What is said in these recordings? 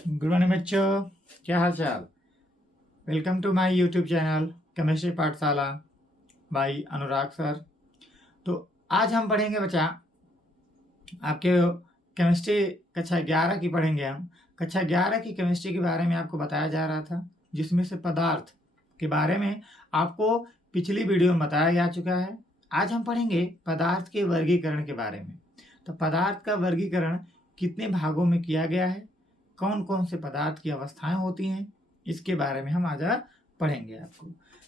Good morning बच्चों, क्या हाल चाल। Welcome to my YouTube channel chemistry Pathshala by Anurag sir. तो आज हम पढ़ेंगे बच्चा आपके केमिस्ट्री कक्षा 11 की पढ़ेंगे। हम कक्षा 11 की केमिस्ट्री के बारे में आपको बताया जा रहा था, जिसमें से पदार्थ के बारे में आपको पिछली वीडियो में बताया जा चुका है। आज हम पढ़ेंगे पदार्थ के वर्गीकरण के बारे में। तो पदार्थ का वर्गीकरण कितने भागों में किया गया है, कौन कौन से पदार्थ की अवस्थाएं होती हैं, इसके बारे में हम आज पढ़ेंगे आपको।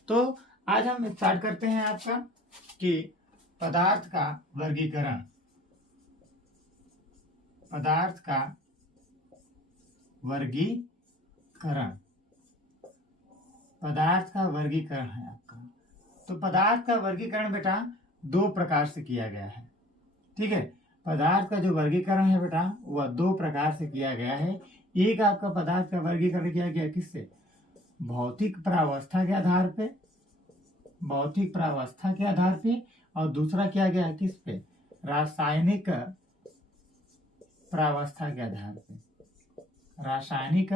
तो आज हम स्टार्ट करते हैं आपका कि पदार्थ का वर्गीकरण। पदार्थ का वर्गीकरण, पदार्थ का वर्गीकरण है आपका। तो पदार्थ का वर्गीकरण बेटा दो प्रकार से किया गया है। ठीक है, पदार्थ का जो वर्गीकरण है बेटा वह दो प्रकार से किया गया है। एक आपका पदार्थ का वर्गीकरण किया गया किससे? भौतिक प्रावस्था के आधार पे, भौतिक प्रावस्था के आधार पे, और दूसरा किया गया है किस पे? रासायनिक प्रावस्था के आधार पे, रासायनिक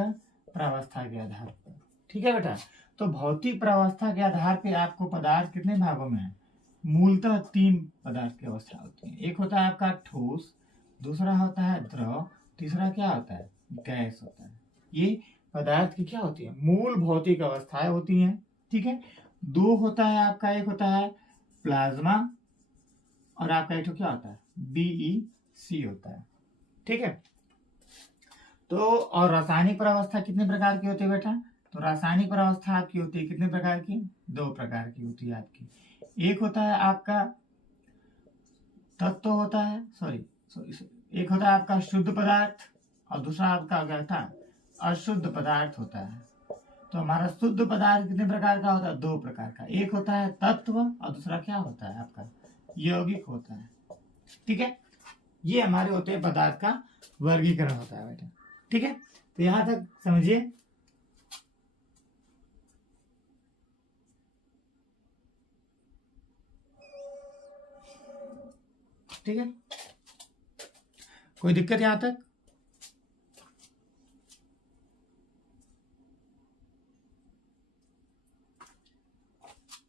प्रावस्था के आधार पर। ठीक है बेटा, तो भौतिक प्रावस्था के आधार पे आपको पदार्थ कितने भागों में है? मूलतः तीन पदार्थ की अवस्था होती है। एक होता है आपका ठोस, दूसरा होता है द्रव, तीसरा क्या होता है? गैस होता है। ये पदार्थ की क्या होती है? मूल भौतिक अवस्थाएं होती हैं। ठीक है, दो होता है आपका, एक होता है प्लाज्मा और आपका एक क्या होता है? BeC होता है। ठीक है, तो और रासायनिक प्रावस्था कितने प्रकार की होती है बेटा? तो रासायनिक प्रावस्था आपकी होती है कितने प्रकार की? दो प्रकार की होती है आपकी। एक होता है आपका तत्व होता है, एक होता है आपका शुद्ध पदार्थ और दूसरा आपका क्या था? अशुद्ध पदार्थ होता है। तो हमारा शुद्ध पदार्थ कितने प्रकार का होता है? दो प्रकार का। एक होता है तत्व और दूसरा क्या होता है आपका? यौगिक होता है। ठीक है, ये हमारे होते हैं पदार्थ का वर्गीकरण होता है बेटा। ठीक है, तो यहां तक समझिए। ठीक है, कोई दिक्कत यहां तक?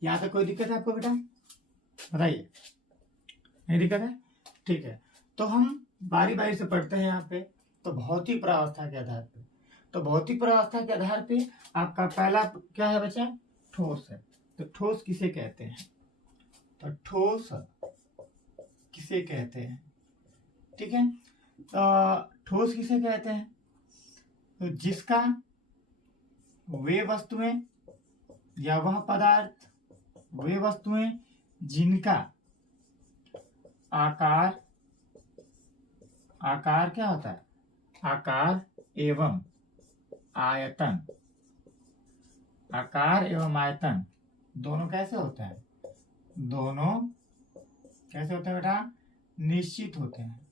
यहां तक कोई दिक्कत है आपको बेटा? बताइए, नहीं दिक्कत है? ठीक है, तो हम बारी बारी से पढ़ते हैं यहाँ पे। तो भौतिक प्रावस्था के आधार पे, तो भौतिक प्रावस्था के आधार पे आपका पहला क्या है बच्चा? ठोस है। तो ठोस किसे कहते हैं? तो ठोस किसे कहते हैं? ठीक है, तो ठोस किसे कहते हैं? तो जिसका वे वस्तुएं या वह पदार्थ, वे वस्तुएं जिनका आकार, आकार क्या होता है? आकार एवं आयतन, आकार एवं आयतन दोनों कैसे होते हैं? दोनों कैसे होते हैं बेटा? निश्चित होते हैं।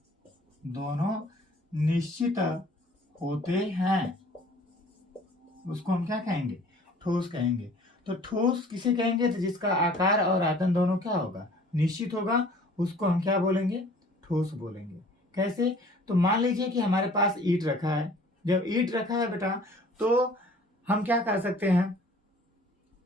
दोनों निश्चित होते हैं, उसको हम क्या कहेंगे? ठोस कहेंगे। तो ठोस किसे कहेंगे? तो जिसका आकार और आयतन दोनों क्या होगा? निश्चित होगा, उसको हम क्या बोलेंगे? ठोस बोलेंगे। कैसे? तो मान लीजिए कि हमारे पास ईंट रखा है। जब ईंट रखा है बेटा, तो हम क्या कर सकते हैं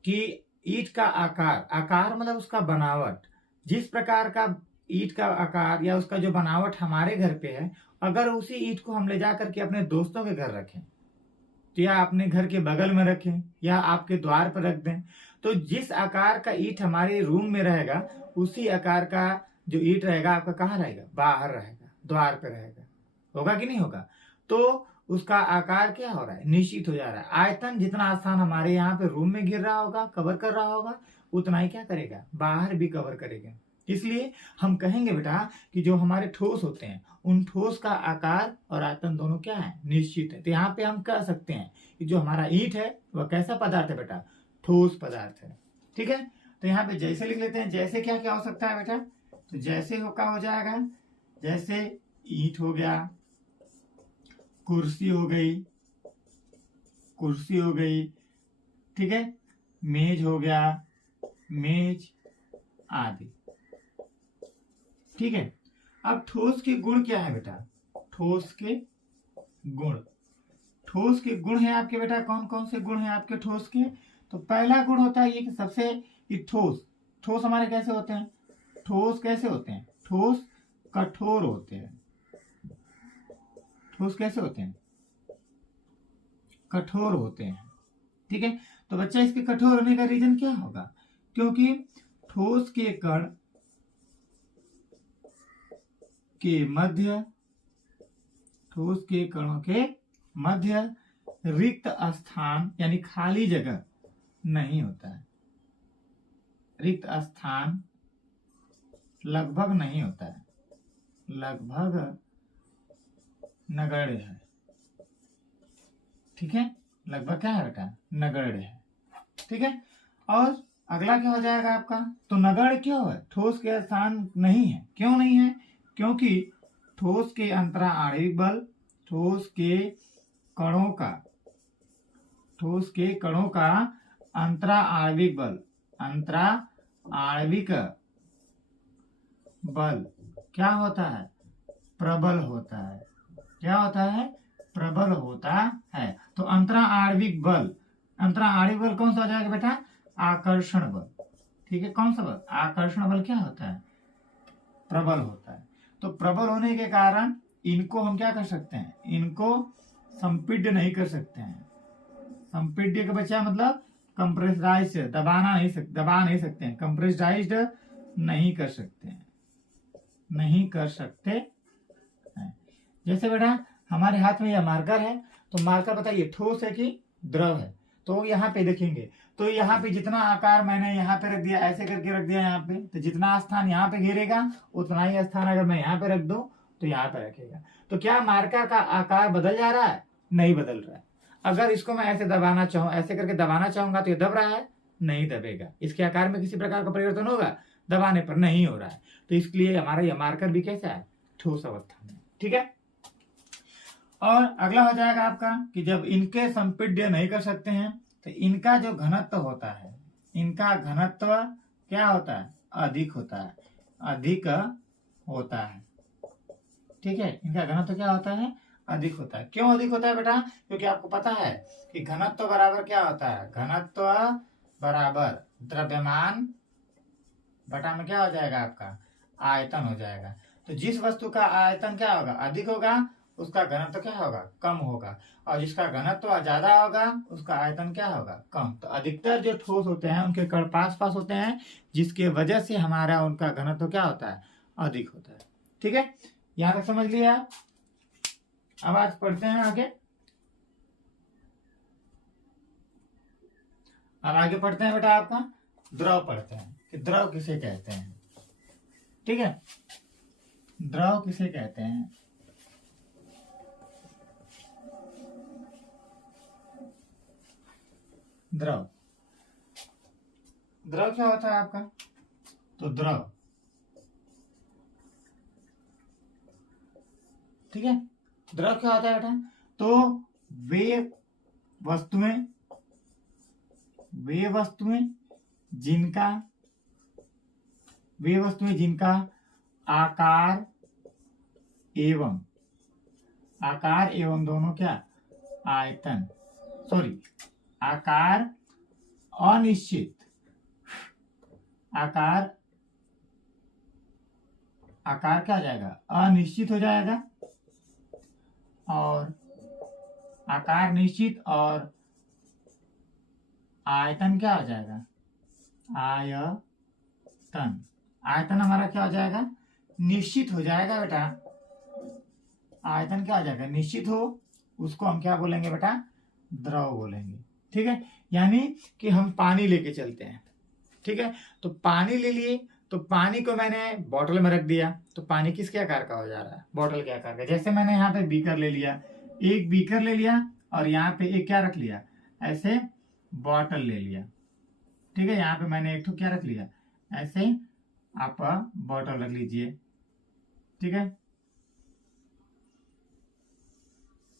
कि ईंट का आकार, आकार मतलब उसका बनावट, जिस प्रकार का ईंट का आकार या उसका जो बनावट हमारे घर पे है, अगर उसी ईंट को हम ले जा करके अपने दोस्तों के घर रखें, तो या अपने घर के बगल में रखें या आपके द्वार पर रख दें, तो जिस आकार का ईंट हमारे रूम में रहेगा, उसी आकार का जो ईंट रहेगा आपका कहाँ रहेगा? बाहर रहेगा, द्वार पे रहेगा। होगा कि नहीं होगा? तो उसका आकार क्या हो रहा है? निश्चित हो जा रहा है। आयतन जितना स्थान हमारे यहाँ पे रूम में घिर रहा होगा, कवर कर रहा होगा, उतना ही क्या करेगा? बाहर भी कवर करेगा। इसलिए हम कहेंगे बेटा कि जो हमारे ठोस होते हैं, उन ठोस का आकार और आयतन दोनों क्या है? निश्चित है। तो यहाँ पे हम कह सकते हैं कि जो हमारा ईंट है वह कैसा पदार्थ है बेटा? ठोस पदार्थ है। ठीक है, तो यहाँ पे जैसे लिख लेते हैं। जैसे क्या क्या हो सकता है बेटा? तो जैसे हो जाएगा, जैसे ईंट हो गया, कुर्सी हो गई, कुर्सी हो गई, ठीक है, मेज हो गया, मेज आदि। ठीक है, अब ठोस के गुण क्या है बेटा? ठोस के गुण, ठोस के गुण है आपके बेटा, कौन कौन से गुण हैं आपके ठोस के? तो पहला गुण होता है ये कि सबसे ये ठोस ठोस हमारे कैसे होते हैं? ठोस कैसे होते हैं? ठोस कठोर होते हैं। ठोस कैसे होते हैं? कठोर होते हैं। ठीक है, तो बच्चा इसके कठोर होने का रीजन क्या होगा? क्योंकि ठोस के कण के मध्य, ठोस के कणों के मध्य रिक्त स्थान यानी खाली जगह नहीं होता है। रिक्त स्थान लगभग नहीं होता है, लगभग नगण्य है। ठीक है, लगभग क्या है बेटा? नगण्य है। ठीक है, और अगला क्या हो जाएगा आपका? तो नगण्य क्यों है? ठोस के स्थान नहीं है। क्यों नहीं है? क्योंकि ठोस के अंतरा आणविक बल, ठोस के कणों का, ठोस के कणों का अंतरा आणविक बल, अंतरा आणविक बल क्या होता है? प्रबल होता है। क्या होता है? प्रबल होता है। तो अंतरा आणविक बल, अंतरा आणविक बल कौन सा हो जाएगा बेटा? आकर्षण बल। ठीक है, कौन सा बल? आकर्षण बल क्या होता है? प्रबल होता है। तो प्रबल होने के कारण इनको हम क्या कर सकते हैं? इनको संपीड्य नहीं कर सकते हैं। संपीड्य का बच्चा मतलब कंप्रेसराइज, दबा नहीं सकते हैं, कंप्रेसराइज्ड नहीं कर सकते हैं, नहीं कर सकते हैं। जैसे बेटा हमारे हाथ में यह मार्कर है, तो मार्कर बताइए ठोस है कि द्रव है? तो यहाँ पे देखेंगे, तो यहाँ पे जितना आकार मैंने यहाँ पे रख दिया, ऐसे करके रख दिया यहाँ पे, तो जितना स्थान यहाँ पे घेरेगा उतना ही स्थान अगर मैं यहाँ पे रख दूं तो यहाँ पे रखेगा। तो क्या मार्कर का आकार बदल जा रहा है? नहीं बदल रहा है। अगर इसको मैं ऐसे दबाना चाहूँ, ऐसे करके दबाना चाहूंगा तो ये दब रहा है? नहीं दबेगा। इसके आकार में किसी प्रकार का परिवर्तन होगा? दबाने पर नहीं हो रहा है। तो इसलिए हमारा यह मार्कर भी कैसा है? ठोस अवस्था में। ठीक है, और अगला हो जाएगा आपका कि जब इनके संपीड्य नहीं कर सकते हैं तो इनका जो घनत्व होता है, इनका घनत्व क्या होता है? अधिक होता है, अधिक होता है। ठीक है, इनका घनत्व क्या होता है? अधिक होता है। क्यों अधिक होता है बेटा? क्योंकि आपको पता है कि घनत्व बराबर क्या होता है? घनत्व बराबर द्रव्यमान बटा में क्या हो जाएगा आपका? आयतन हो जाएगा। तो जिस वस्तु का आयतन क्या होगा? अधिक होगा, उसका घनत्व क्या होगा? कम होगा। और जिसका घनत्व ज्यादा होगा उसका आयतन क्या होगा? कम। तो अधिकतर जो ठोस होते हैं उनके कण पास पास होते हैं, जिसके वजह से हमारा उनका घनत्व क्या होता है? अधिक होता है। ठीक है, यहां तक समझ लिया? अब आज पढ़ते हैं आगे। अब आगे पढ़ते हैं बेटा आपका द्रव पढ़ते हैं कि द्रव किसे कहते हैं। ठीक है, द्रव किसे कहते हैं? द्रव, द्रव क्या होता है आपका? तो द्रव, ठीक है, द्रव क्या होता है बेटा? तो वे वस्तुएं जिनका आकार एवं दोनों क्या? आयतन, आकार अनिश्चित, आकार क्या आ जाएगा? अनिश्चित हो जाएगा। और आकार निश्चित और आयतन क्या हो जाएगा? आयतन हमारा क्या हो जाएगा? निश्चित हो जाएगा बेटा। आयतन क्या हो जाएगा? निश्चित हो, उसको हम क्या बोलेंगे बेटा? द्रव बोलेंगे। ठीक है, यानी कि हम पानी लेके चलते हैं। ठीक है, तो पानी ले लिए, तो पानी को मैंने बोतल में रख दिया, तो पानी किसके आकार का हो जा रहा है? बोतल के आकार का। जैसे मैंने यहाँ पे बीकर ले लिया, एक बीकर ले लिया और यहाँ पे एक क्या रख लिया? ऐसे बोतल ले लिया। ठीक है, यहाँ पे मैंने एक तो क्या रख लिया? ऐसे आप बोतल रख लीजिए। ठीक है,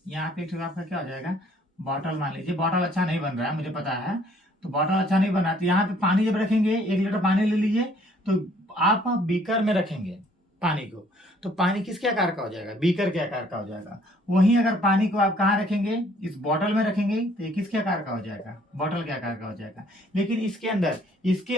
यहाँ पे एक आपका क्या हो जाएगा? बॉटल मान लीजिए। बॉटल अच्छा नहीं बन रहा है, मुझे पता है, तो बॉटल अच्छा नहीं बना, तो यहाँ पे पानी जब रखेंगे, 1 लीटर पानी ले लीजिए, तो आप बीकर में रखेंगे, पानी को, तो पानी किसके आकार का हो जाएगा, बीकर के आकार का हो जाएगा। वहीं अगर पानी को आप कहाँ रखेंगे, इस बॉटल में रखेंगे तो ये किसके आकार का हो जाएगा, बॉटल के आकार का हो जाएगा। लेकिन इसके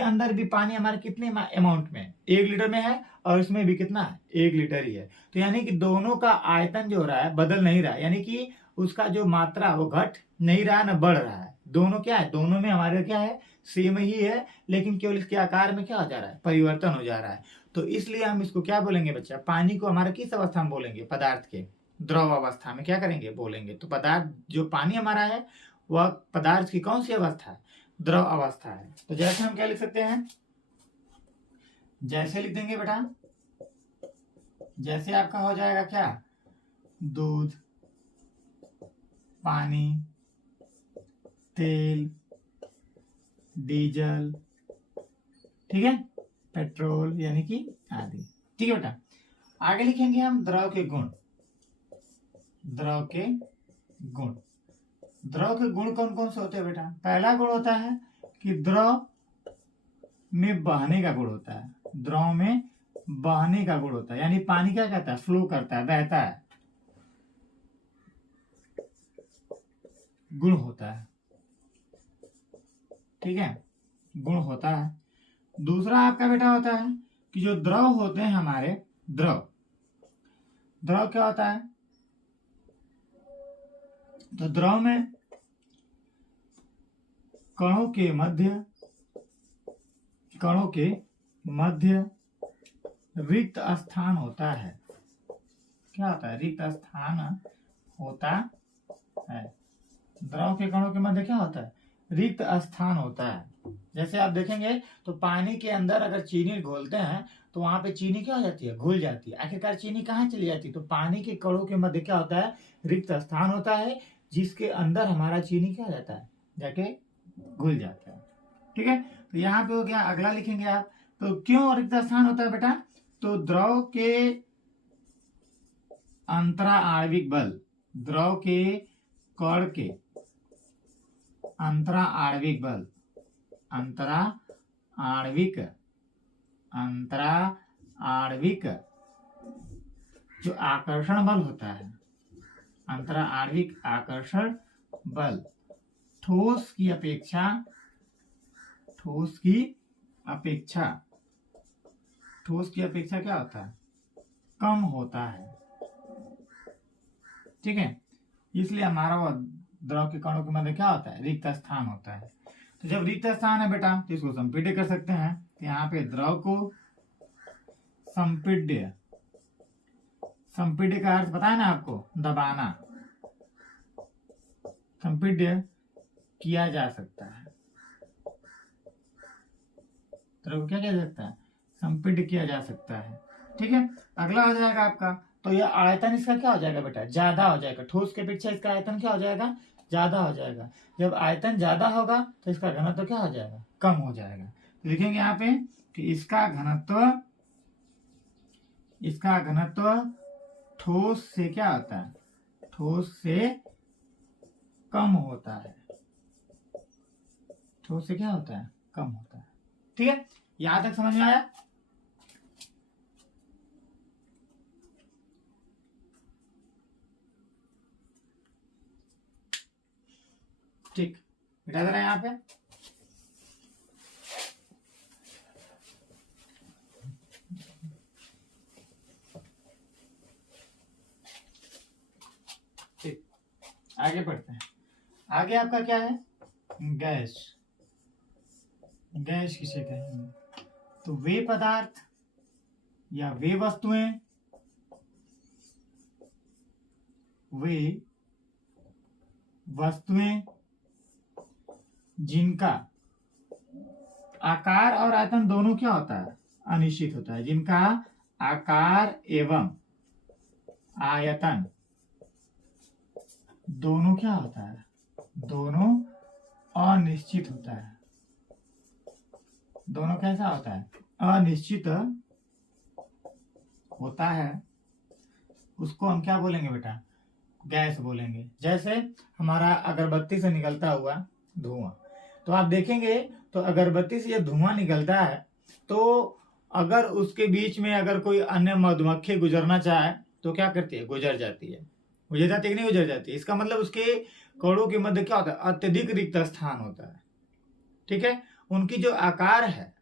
अंदर भी पानी हमारे कितने अमाउंट में, 1 लीटर में है, और इसमें भी कितना है, 1 लीटर ही है। तो यानी कि दोनों का आयतन जो हो रहा है बदल नहीं रहा है, यानी कि उसका जो मात्रा वो घट नहीं रहा न बढ़ रहा है। दोनों क्या है, दोनों में हमारे क्या है, सेम ही है, लेकिन केवल इसके आकार में क्या हो जा रहा है, परिवर्तन हो जा रहा है। तो इसलिए हम इसको क्या बोलेंगे बच्चा, पानी को हमारा किस अवस्था में बोलेंगे, पदार्थ के द्रव अवस्था में क्या करेंगे, बोलेंगे। तो पदार्थ जो पानी हमारा है वह पदार्थ की कौन सी अवस्था है, द्रव अवस्था है। तो जैसे हम क्या लिख सकते हैं, जैसे लिख देंगे बेटा, जैसे आपका हो जाएगा क्या, दूध, पानी, तेल, डीजल, ठीक है, पेट्रोल यानी कि आदि। ठीक है बेटा, आगे लिखेंगे हम द्रव के गुण। द्रव के गुण, द्रव के गुण कौन कौन से होते हैं बेटा। पहला गुण होता है कि द्रव में बहने का गुण होता है, द्रव में बहने का गुण होता है, यानी पानी क्या कहता है, फ्लो करता है, बहता है, गुण होता है। ठीक है, गुण होता है। दूसरा आपका बेटा होता है कि जो द्रव होते हैं हमारे, द्रव क्या होता है, तो द्रव में कणों के मध्य रिक्त स्थान होता है। क्या होता है, रिक्त स्थान होता है। द्रव के कणों के मध्य क्या होता है, रिक्त स्थान होता है। जैसे आप देखेंगे तो पानी के अंदर अगर चीनी घोलते हैं तो वहां पे चीनी क्या हो जाती है, घुल जाती है। आखिरकार चीनी कहाँ चली जाती है, तो पानी के कणों के मध्य क्या होता है, रिक्त स्थान होता है, जिसके अंदर हमारा चीनी क्या हो जाता है, जाके घुल जाता है। ठीक है, तो यहाँ पे हो गया। अगला लिखेंगे आप, तो क्यों रिक्त स्थान होता है बेटा, तो द्रव के अंतरा आणविक बल, द्रव के कण के अंतरा आणविक जो आकर्षण बल होता है, अंतरा आणविक आकर्षण बल ठोस की अपेक्षा क्या होता है, कम होता है। ठीक है, इसलिए हमारा वो द्रव के कणों के मध्य क्या होता है, रिक्त स्थान होता है। तो जब रिक्त स्थान है बेटा तो इसको संपीड्य कर सकते हैं। तो यहाँ पे द्रव को संपीड्य का अर्थ पता है ना आपको, दबाना, संपीड्य किया जा सकता है। द्रव को क्या किया जा सकता है, संपीड्य किया जा सकता है। ठीक है, अगला हो जाएगा आपका, तो यह आयतन इसका क्या हो जाएगा बेटा, ज्यादा हो जाएगा। ठोस के अपेक्षा इसका आयतन क्या हो जाएगा, ज्यादा हो जाएगा। जब आयतन ज्यादा होगा तो इसका घनत्व तो क्या हो जाएगा, कम हो जाएगा। तो लिखेंगे यहाँ पे कि इसका घनत्व ठोस से क्या होता है, ठोस से कम होता है। ठोस से क्या होता है, कम होता है। ठीक है, यहां तक समझ में आया। ठीक, बिठा दे रहे हैं यहाँ पे। ठीक, आगे बढ़ते हैं। आगे आपका क्या है, गैस किसे कहेंगे, तो वे पदार्थ या वे वस्तुएं जिनका आकार और आयतन दोनों क्या होता है, अनिश्चित होता है। जिनका आकार एवं आयतन दोनों क्या होता है, दोनों अनिश्चित होता है। दोनों कैसा होता है, अनिश्चित होता है, उसको हम क्या बोलेंगे बेटा, गैस बोलेंगे। जैसे हमारा अगरबत्ती से निकलता हुआ धुआं, तो आप देखेंगे तो अगरबत्ती से जब धुआं निकलता है तो अगर उसके बीच में अगर कोई अन्य मधुमक्खी गुजरना चाहे तो क्या करती है, गुजर जाती है। गुजर जाती है कि नहीं गुजर जाती है? इसका मतलब उसके कणों के मध्य क्या होता है, अत्यधिक रिक्त स्थान होता है। ठीक है, उनकी जो आकार है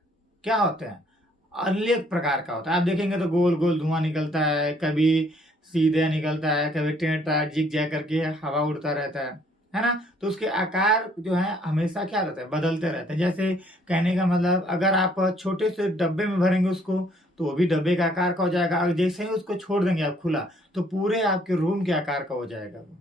क्या होते हैं, अनेक प्रकार का होता है। आप देखेंगे तो गोल गोल धुआं निकलता है, कभी सीधे निकलता है, कभी टेढ़ टाढ़ जिग जैग करके हवा उड़ता रहता है ना। तो उसके आकार जो है हमेशा क्या रहता है, बदलते रहते हैं। जैसे कहने का मतलब अगर आप छोटे से डब्बे में भरेंगे उसको तो वो भी डब्बे का आकार का हो जाएगा, और जैसे ही उसको छोड़ देंगे आप खुला तो पूरे आपके रूम के आकार का हो जाएगा वो,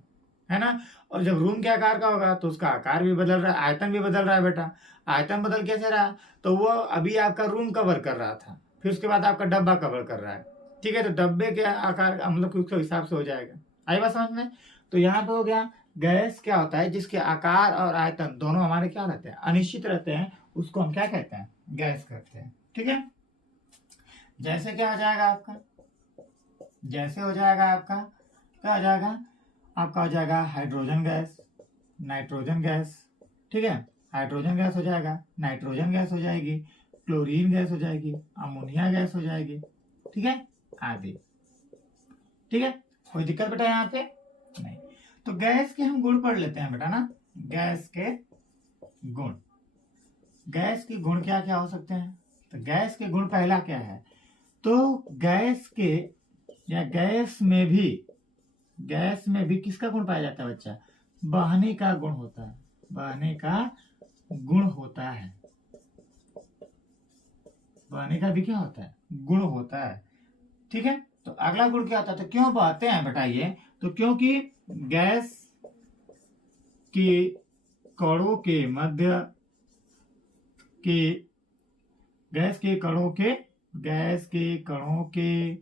है ना। और जब रूम के आकार का होगा तो उसका आकार भी बदल रहा है, आयतन भी बदल रहा है बेटा। आयतन बदल कैसे रहा, तो वो अभी आपका रूम कवर कर रहा था, फिर उसके बाद आपका डब्बा कवर कर रहा है। ठीक है, तो डब्बे के आकार मतलब उसके हिसाब से हो जाएगा। आई बात समझ में? तो यहाँ पे हो गया गैस क्या होता है, जिसके आकार और आयतन दोनों हमारे क्या रहते हैं, अनिश्चित रहते हैं, उसको हम क्या कहते हैं, गैस कहते हैं। ठीक है, जैसे क्या हो जाएगा आपका, जैसे हो जाएगा आपका क्या हो जाएगा, आपका हो जाएगा हाइड्रोजन गैस, नाइट्रोजन गैस। ठीक है, हाइड्रोजन गैस हो जाएगा, नाइट्रोजन गैस हो जाएगी, क्लोरीन गैस हो जाएगी, अमोनिया गैस हो जाएगी। ठीक है, आदि। ठीक है, कोई दिक्कत बेटा यहाँ पे नहीं। तो गैस के हम गुण पढ़ लेते हैं बेटा ना, गैस के गुण। गैस के गुण क्या क्या हो सकते हैं, तो गैस के गुण पहला क्या है, तो गैस के या गैस में भी किसका गुण पाया जाता है बच्चा, बहने का गुण होता है, बहने का गुण होता है। बहने का भी क्या होता है, गुण होता है। ठीक है, तो अगला गुण क्या होता है, तो क्यों बहते हैं बेटा ये, तो क्योंकि गैस के कणों के मध्य के गैस के कणों के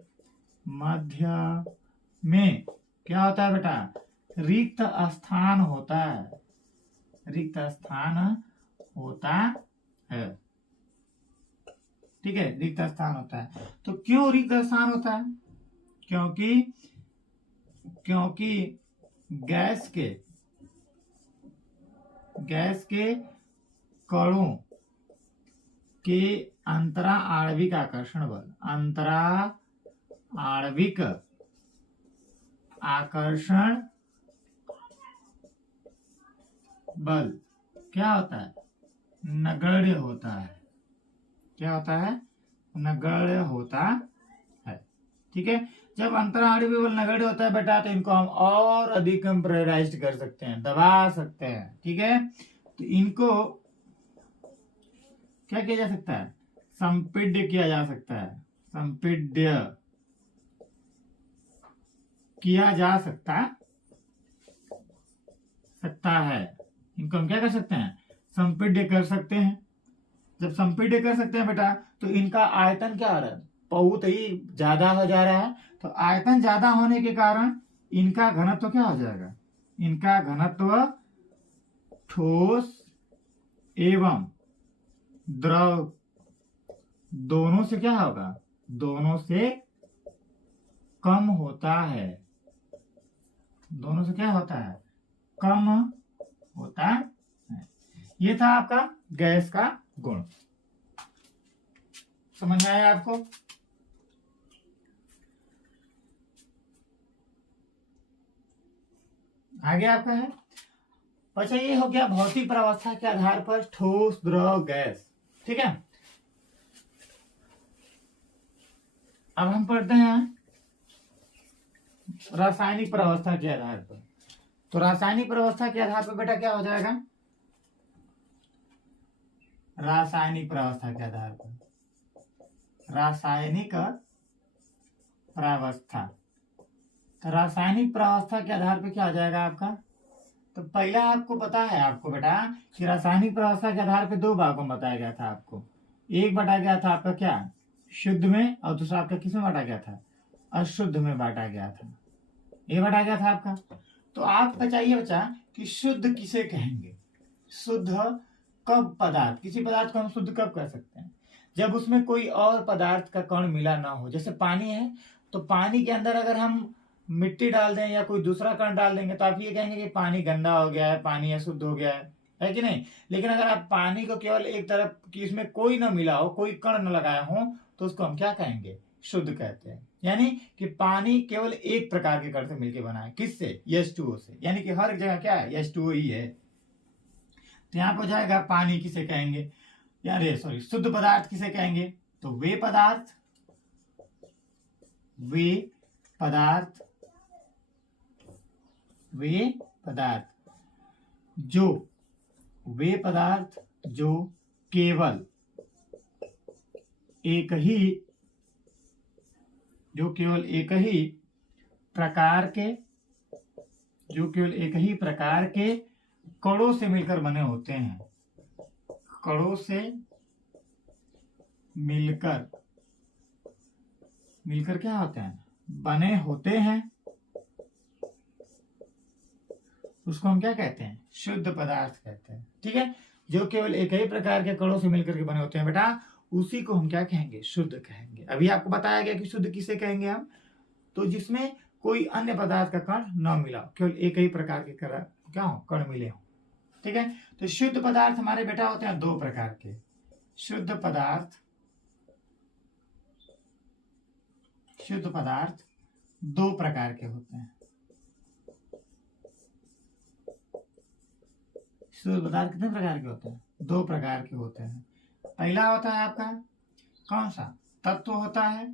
मध्य में क्या होता है बेटा, रिक्त स्थान होता है, रिक्त स्थान होता है। ठीक है, रिक्त स्थान होता है। तो क्यों रिक्त स्थान होता है, क्योंकि गैस के कणों के अंतरा आणविक आकर्षण बल, अंतरा आणविक आकर्षण बल क्या होता है, नगण्य होता है। क्या होता है, नगण्य होता है। ठीक है, जब अंतराणु बल नगण्य होता है बेटा तो इनको हम और अधिक हम प्रेराइज कर सकते हैं, दबा सकते हैं। ठीक है, तो इनको क्या किया जा सकता है, संपीड्य किया जा सकता है, संपीड्य किया जा सकता है। इनको हम क्या कर सकते हैं, संपीड्य कर सकते हैं। जब संपीड्य कर सकते हैं बेटा तो इनका आयतन क्या हो रहा है, बहुत ही ज्यादा हो जा रहा है। तो आयतन ज्यादा होने के कारण इनका घनत्व क्या हो जाएगा, इनका घनत्व ठोस एवं द्रव दोनों से क्या होगा, दोनों से कम होता है। दोनों से क्या होता है, कम होता है। ये था आपका गैस का गुण। समझ में आया आपको? आगे आपका है, अच्छा ये हो गया भौतिक प्रावस्था के आधार पर ठोस, द्रव, गैस। ठीक है, अब हम पढ़ते हैं रासायनिक प्रावस्था के आधार पर। तो रासायनिक प्रावस्था के आधार पर बेटा क्या हो जाएगा, रासायनिक प्रावस्था के आधार पर, रासायनिक प्रावस्था। तो रासायनिक प्रावस्था के आधार पर क्या हो जाएगा आपका, तो पहला आपको पता है आपको बेटा कि रासायनिक प्रावस्था के आधार पर दो भागों में बताया गया था आपको। एक बांटा गया था आपका क्या, शुद्ध में, और दूसरा आपका किसमें बांटा गया था, अशुद्ध में बांटा गया था। ये बांटा गया था आपका। तो आप बताइए बच्चा कि शुद्ध किसे कहेंगे, शुद्ध कब पदार्थ, किसी पदार्थ को हम शुद्ध कब कह सकते हैं, जब उसमें कोई और पदार्थ का कण मिला ना हो। जैसे पानी है तो पानी के अंदर अगर हम मिट्टी डाल दें या कोई दूसरा कण डाल देंगे तो आप ये कहेंगे कि पानी गंदा हो गया है, पानी अशुद्ध हो गया है कि नहीं। लेकिन अगर आप पानी को केवल एक तरफ कि इसमें कोई ना मिला हो, कोई कण न लगाया हो, तो उसको हम क्या कहेंगे, शुद्ध कहते हैं। यानी कि पानी केवल एक प्रकार के कण से मिलकर बना है, किससे, H2O से, यानी कि हर जगह क्या है, H2O ही है। तो यहाँ पर हो जाएगा पानी किसे कहेंगे, यार सॉरी, शुद्ध पदार्थ किसे कहेंगे, तो वे पदार्थ जो केवल एक ही प्रकार के कणों से मिलकर बने होते हैं, कणों से मिलकर क्या होते हैं, बने होते हैं, उसको हम क्या कहते हैं, शुद्ध पदार्थ कहते हैं। ठीक है, जो केवल एक ही प्रकार के कणों से मिलकर के बने होते हैं बेटा, उसी को हम क्या कहेंगे, शुद्ध कहेंगे। अभी आपको बताया गया कि शुद्ध किसे कहेंगे हम, तो जिसमें कोई अन्य पदार्थ का कण न मिला, केवल एक ही प्रकार के क्या हो, कण मिले हो। ठीक है, तो शुद्ध पदार्थ हमारे बेटा होते हैं दो प्रकार के, शुद्ध पदार्थ दो प्रकार के होते हैं। शुद्ध पदार्थ कितने प्रकार के होते हैं, दो प्रकार के होते हैं। पहला होता है आपका कौन सा, तत्व होता है,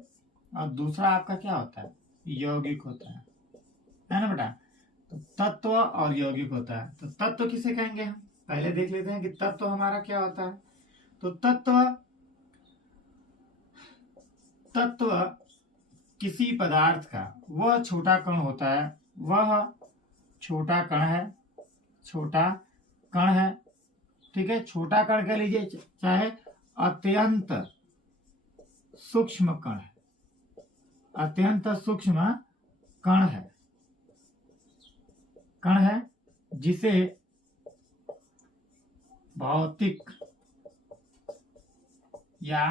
और दूसरा आपका क्या होता है, यौगिक होता है ना बेटा। तो तत्व और यौगिक होता है। तो तत्व किसे कहेंगे हम, पहले देख लेते हैं कि तत्व हमारा क्या होता है। तो तत्व किसी पदार्थ का वह छोटा कण होता है, छोटा कण है। ठीक है, छोटा कण कह लीजिए, चाहे अत्यंत सूक्ष्म कण है, कण है जिसे भौतिक या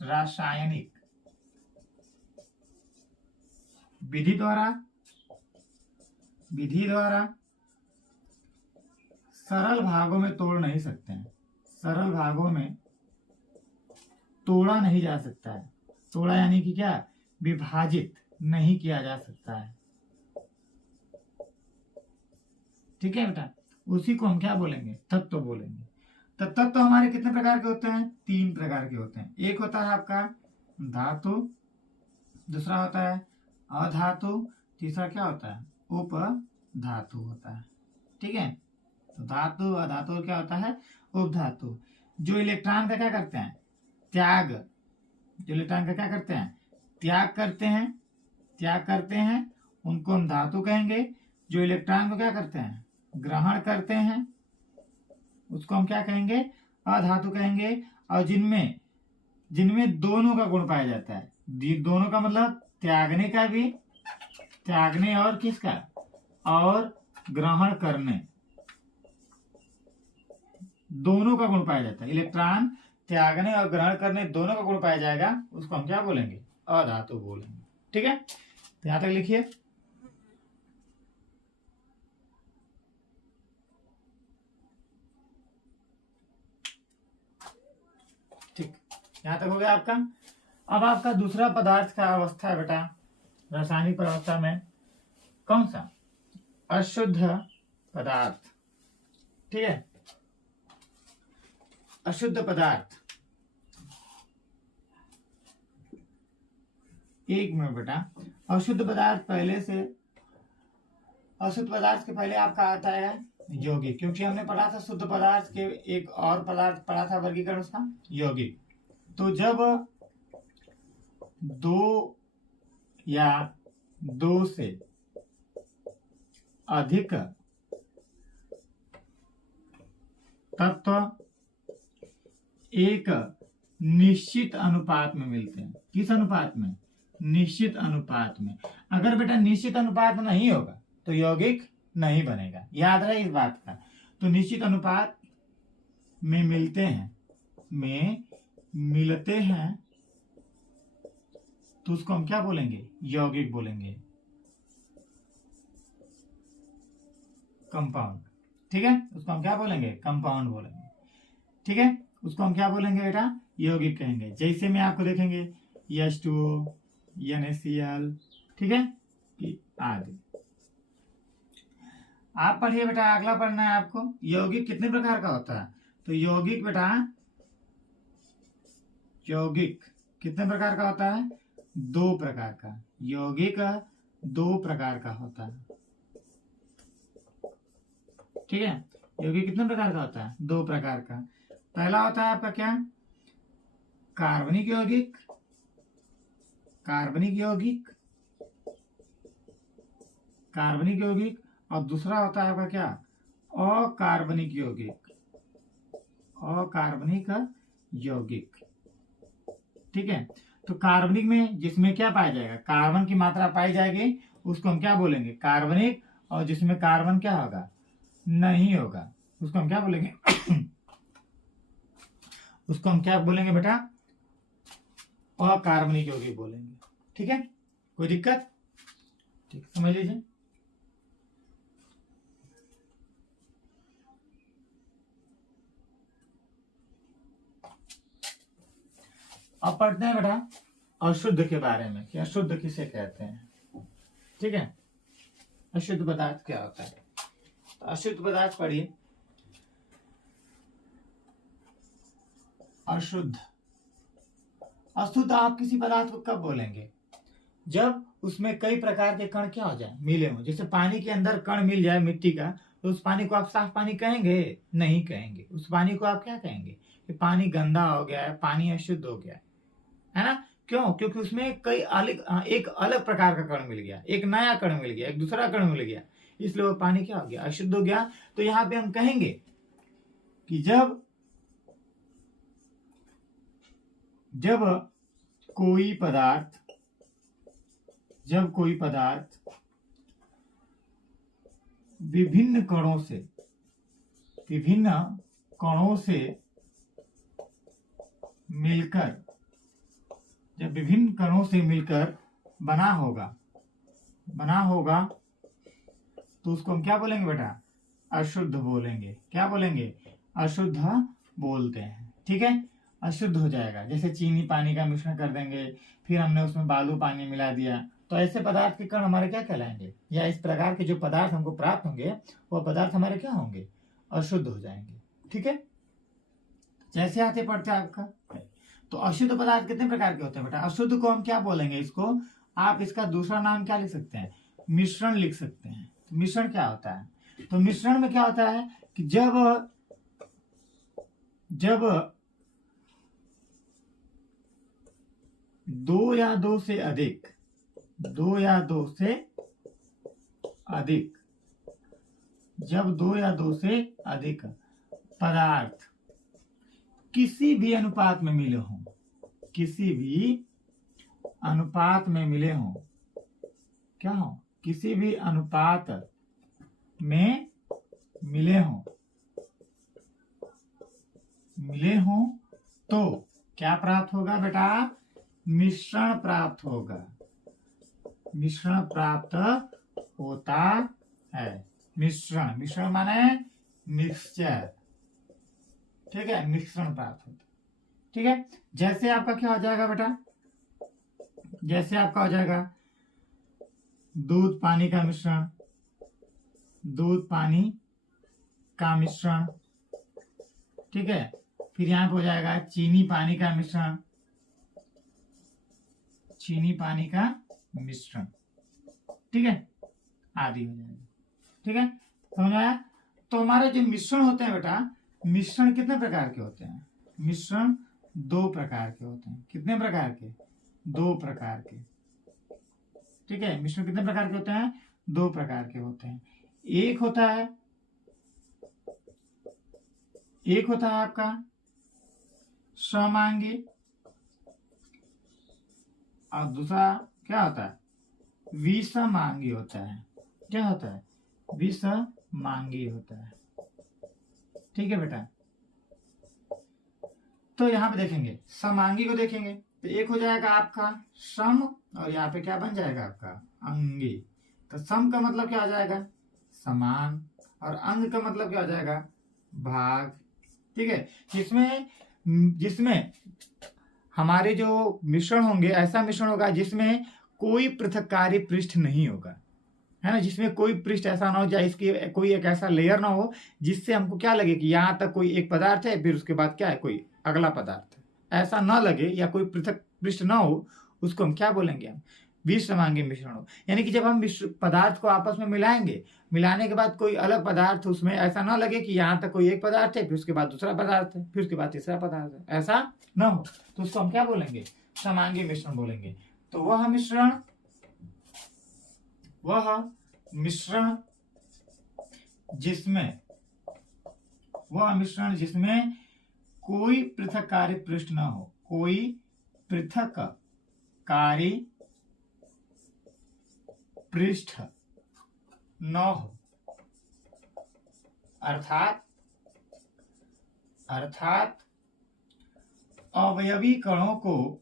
रासायनिक विधि द्वारा सरल भागों में तोड़ नहीं सकते हैं, सरल भागों में तोड़ा नहीं जा सकता है। तोड़ा यानी कि क्या, विभाजित नहीं किया जा सकता है। ठीक है बेटा, उसी को हम क्या बोलेंगे, तत्व बोलेंगे। तो तत्व हमारे कितने प्रकार के होते हैं, तीन प्रकार के होते हैं। एक होता है आपका धातु, दूसरा होता है अधातु, तीसरा क्या होता है, उपधातु होता है। ठीक है, तो धातु अधातु क्या होता है, उपधातु। जो इलेक्ट्रॉन का क्या करते हैं, त्याग करते हैं, उनको हम धातु कहेंगे। जो इलेक्ट्रॉन को क्या करते हैं, ग्रहण करते हैं, उसको हम क्या कहेंगे, अधातु कहेंगे। और जिनमें दोनों का गुण पाया जाता है, दोनों का मतलब त्यागने और किसका, और ग्रहण करने, दोनों का गुण पाया जाता है। इलेक्ट्रॉन त्यागने और ग्रहण करने दोनों का गुण पाया जाएगा, उसको हम क्या बोलेंगे, अधातु बोलेंगे। ठीक है, तो यहां तक लिखिए। ठीक, यहां तक हो गया आपका। अब आपका दूसरा पदार्थ का अवस्था है बेटा, रासायनिक अवस्था में कौन सा, अशुद्ध पदार्थ। ठीक है, अशुद्ध पदार्थ, एक मिनट बेटा। अशुद्ध पदार्थ के पहले आपका आता है यौगिक, क्योंकि हमने पढ़ा था शुद्ध पदार्थ के एक और पदार्थ पढ़ा था वर्गीकरण उसका, यौगिक। तो जब दो या दो से अधिक तत्व एक निश्चित अनुपात में मिलते हैं, किस अनुपात में, निश्चित अनुपात में। अगर बेटा निश्चित अनुपात में नहीं होगा तो यौगिक नहीं बनेगा, याद रहे इस बात का। तो निश्चित अनुपात में मिलते हैं तो उसको हम क्या बोलेंगे, यौगिक बोलेंगे, कंपाउंड। ठीक है, उसको हम क्या बोलेंगे, कंपाउंड बोलेंगे। ठीक है, उसको हम क्या बोलेंगे बेटा, यौगिक कहेंगे। जैसे में आपको देखेंगे H2O, NaCl, ठीक है, आदि। आप पढ़िए बेटा, अगला पढ़ना है आपको, यौगिक कितने प्रकार का होता है। तो यौगिक बेटा, यौगिक कितने प्रकार का होता है, 2 प्रकार का। यौगिक 2 प्रकार का होता है, ठीक है। यौगिक कितने प्रकार का होता है, 2 प्रकार का। पहला होता है आपका क्या, कार्बनिक यौगिक, कार्बनिक यौगिक, कार्बनिक यौगिक, और दूसरा होता है आपका क्या, अकार्बनिक यौगिक, अकार्बनिक यौगिक, ठीक है। तो कार्बनिक में जिसमें क्या पाया जाएगा, कार्बन की मात्रा पाई जाएगी, उसको हम क्या बोलेंगे, कार्बनिक। और जिसमें कार्बन क्या होगा, नहीं होगा, उसको हम क्या बोलेंगे उसको हम क्या बोलेंगे बेटा, अकार्बनिक यौगिक बोलेंगे, ठीक है। कोई दिक्कत, ठीक, समझ लीजिए। अब पढ़ते हैं बेटा अशुद्ध के बारे में, कि अशुद्ध किसे कहते हैं, ठीक है। अशुद्ध पदार्थ क्या होता है, तो अशुद्ध पदार्थ पढ़िए। अशुद्ध, अशुद्ध आप किसी पदार्थ को कब बोलेंगे, जब उसमें कई प्रकार के कण क्या हो जाए, मिले हो। जैसे पानी के अंदर कण मिल जाए मिट्टी का, तो उस पानी को आप साफ पानी कहेंगे, नहीं कहेंगे। उस पानी को आप क्या कहेंगे, कि पानी गंदा हो गया है, पानी अशुद्ध हो गया है ना। क्यों, क्योंकि उसमें कई अलग, एक अलग प्रकार का कण मिल गया, एक नया कण मिल गया, एक दूसरा कण मिल गया, इसलिए वो पानी क्या हो गया, अशुद्ध हो गया। तो यहाँ पे हम कहेंगे कि जब कोई पदार्थ, जब कोई पदार्थ विभिन्न कणों से मिलकर, जब विभिन्न कणों से मिलकर बना होगा, तो उसको हम क्या बोलेंगे बेटा, अशुद्ध बोलेंगे। क्या बोलेंगे, अशुद्ध बोलते हैं, ठीक है। अशुद्ध हो जाएगा। जैसे चीनी पानी का मिश्रण कर देंगे, फिर हमने उसमें बालू पानी मिला दिया, तो ऐसे पदार्थ के कण हमारे क्या कहलाएंगे, या इस प्रकार के जो पदार्थ हमको प्राप्त होंगे, वो पदार्थ हमारे क्या होंगे, अशुद्ध हो जाएंगे, ठीक है। जैसे आते पढ़ते आपका, तो अशुद्ध पदार्थ कितने प्रकार के होते हैं बेटा। अशुद्ध को हम क्या बोलेंगे, इसको आप इसका दूसरा नाम क्या लिख सकते हैं, मिश्रण लिख सकते हैं। तो मिश्रण क्या होता है, तो मिश्रण में क्या होता है कि जब 2 या 2 से अधिक, 2 या 2 से अधिक, जब 2 या 2 से अधिक पदार्थ किसी भी अनुपात में मिले हों, किसी भी अनुपात में मिले हों, क्या हो, किसी भी अनुपात में मिले हों, तो क्या प्राप्त होगा बेटा, मिश्रण प्राप्त होगा, मिश्रण प्राप्त होता है। मिश्रण, मिश्रण माने मिक्सचर, ठीक है, मिश्रण प्राप्त होता है, ठीक है। जैसे आपका क्या हो जाएगा बेटा, जैसे आपका हो जाएगा दूध पानी का मिश्रण, दूध पानी का मिश्रण, ठीक है। फिर यहाँ पे हो जाएगा चीनी पानी का मिश्रण, चीनी पानी का मिश्रण, ठीक है, आदि हो जाएगा, ठीक है, समझ आया। तो हमारे जो मिश्रण होते हैं बेटा, मिश्रण कितने प्रकार के होते हैं, मिश्रण 2 प्रकार के होते हैं। कितने प्रकार के, 2 प्रकार के, ठीक है। मिश्रण कितने प्रकार के होते हैं, 2 प्रकार के होते हैं। एक होता है आपका समांगी, और दूसरा क्या होता है, विषमांगी होता है। क्या होता है, विषमांगी होता है, ठीक है बेटा। तो यहाँ पे देखेंगे, समांगी को देखेंगे तो एक हो जाएगा आपका सम, और यहाँ पे क्या बन जाएगा आपका अंगी। तो सम का मतलब क्या हो जाएगा, समान, और अंग का मतलब क्या हो जाएगा, भाग, ठीक है। इसमें जिसमें हमारे जो मिश्रण होंगे ऐसा मिश्रण होगा जिसमें कोई पृथककारी पृष्ठ नहीं होगा, है ना, जिसमें कोई पृष्ठ ऐसा ना हो जाए, इसकी कोई एक ऐसा लेयर ना हो जिससे हमको क्या लगे कि यहाँ तक कोई एक पदार्थ है फिर उसके बाद क्या है कोई अगला पदार्थ है, ऐसा ना लगे या कोई पृथक पृष्ठ ना हो, उसको हम क्या बोलेंगे, हम विषसमांगी मिश्रण हो। यानी कि जब हम पदार्थ को आपस में मिलाएंगे, मिलाने के बाद कोई अलग पदार्थ उसमें ऐसा ना लगे कि यहाँ तक कोई एक पदार्थ है फिर उसके बाद दूसरा पदार्थ है फिर उसके बाद तीसरा पदार्थ है, ऐसा ना हो, तो उसको हम क्या बोलेंगे, समांगी मिश्रण बोलेंगे। तो वह मिश्रण जिसमें कोई पृथककारी पृष्ठ ना हो, कोई पृथककारी पृष्ठ न हो, अर्थात अवयवी कणों को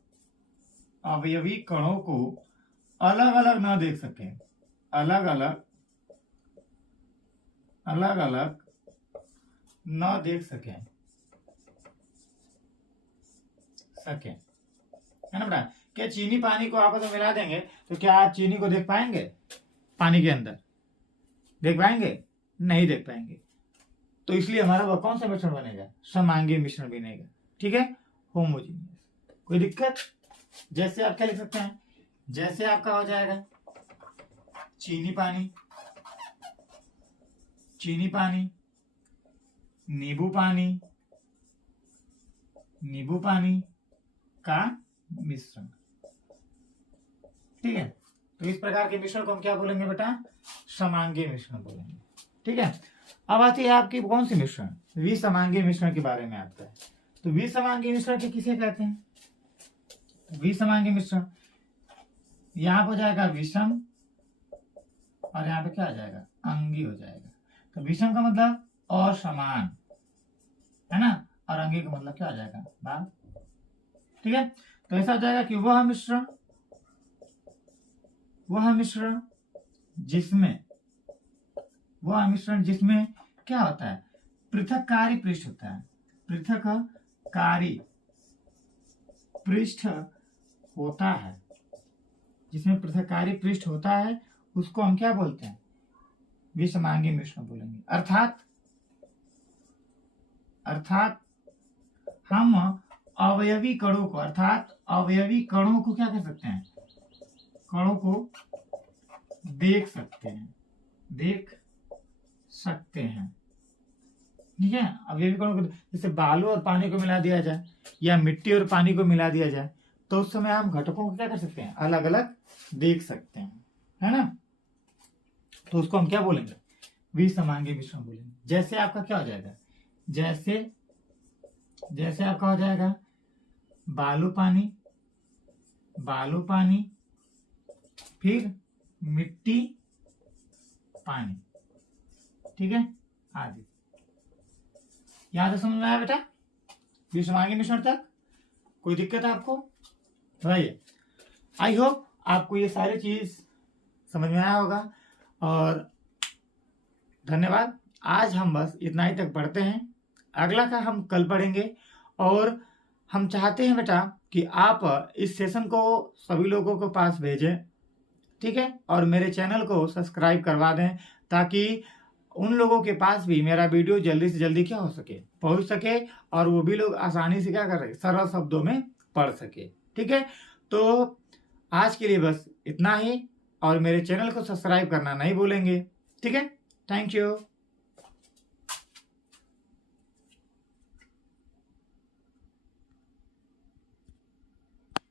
अलग अलग न देख सके, अलग अलग न देख सके, है ना बेटा। क्या चीनी पानी को आपस में मिला देंगे तो क्या आप चीनी को देख पाएंगे, पानी के अंदर देख पाएंगे, नहीं देख पाएंगे। तो इसलिए हमारा वह कौन सा मिश्रण बनेगा, समांगी मिश्रण बनेगा, ठीक है, होमोजीनियस। कोई दिक्कत, जैसे आप क्या लिख सकते हैं, जैसे आपका हो जाएगा चीनी पानी, नींबू पानी का मिश्रण, ठीक है। तो इस प्रकार के मिश्रण को हम क्या बोलेंगे बेटा, समांगी मिश्रण बोलेंगे, ठीक है। अब आती है आपकी कौन सी मिश्रण, विसमांगी मिश्रण के बारे में आता है। तो विसमांगी मिश्रण के किसे कहते हैं, विसमांगी मिश्रण यहां पर हो जाएगा विषम और यहाँ पे क्या आ जाएगा, अंगी हो जाएगा। तो विषम का मतलब और समान, है ना, और अंगी का मतलब क्या आ जाएगा, भाग, ठीक है। तो ऐसा हो जाएगा कि वह मिश्रण क्या होता है, पृथककारी पृष्ठ होता है, पृथककारी पृष्ठ होता है, जिसमें पृथककारी पृष्ठ होता है उसको हम क्या बोलते हैं, विसमांगी मिश्रण बोलेंगे। अर्थात हम अवयवी कणों को क्या कर सकते हैं, कणों को देख सकते हैं, ठीक है। अवयवी कणों को, जैसे बालू और पानी को मिला दिया जाए या मिट्टी और पानी को मिला दिया जाए तो उस समय हम घटकों को क्या कर सकते हैं, अलग अलग देख सकते हैं, है ना। तो उसको हम क्या बोलेंगे, विसमांगी मिश्रण बोलेंगे। जैसे आपका क्या हो जाएगा, जैसे आपका हो जाएगा बालू पानी फिर मिट्टी पानी, ठीक है, आदि। यहां तक समझ में आया बेटा, विसमांगी मिश्रण तक कोई दिक्कत है आपको, बताइए। आई होप आपको ये सारी चीज समझ में आया होगा और धन्यवाद। आज हम बस इतना ही तक पढ़ते हैं, अगला का हम कल पढ़ेंगे। और हम चाहते हैं बेटा कि आप इस सेशन को सभी लोगों के पास भेजें, ठीक है, और मेरे चैनल को सब्सक्राइब करवा दें ताकि उन लोगों के पास भी मेरा वीडियो जल्दी से जल्दी क्या हो सके, पहुंच सके और वो भी लोग आसानी से क्या कर सके, सरल शब्दों में पढ़ सके, ठीक है। तो आज के लिए बस इतना ही और मेरे चैनल को सब्सक्राइब करना नहीं भूलेंगे, ठीक है। Thank you.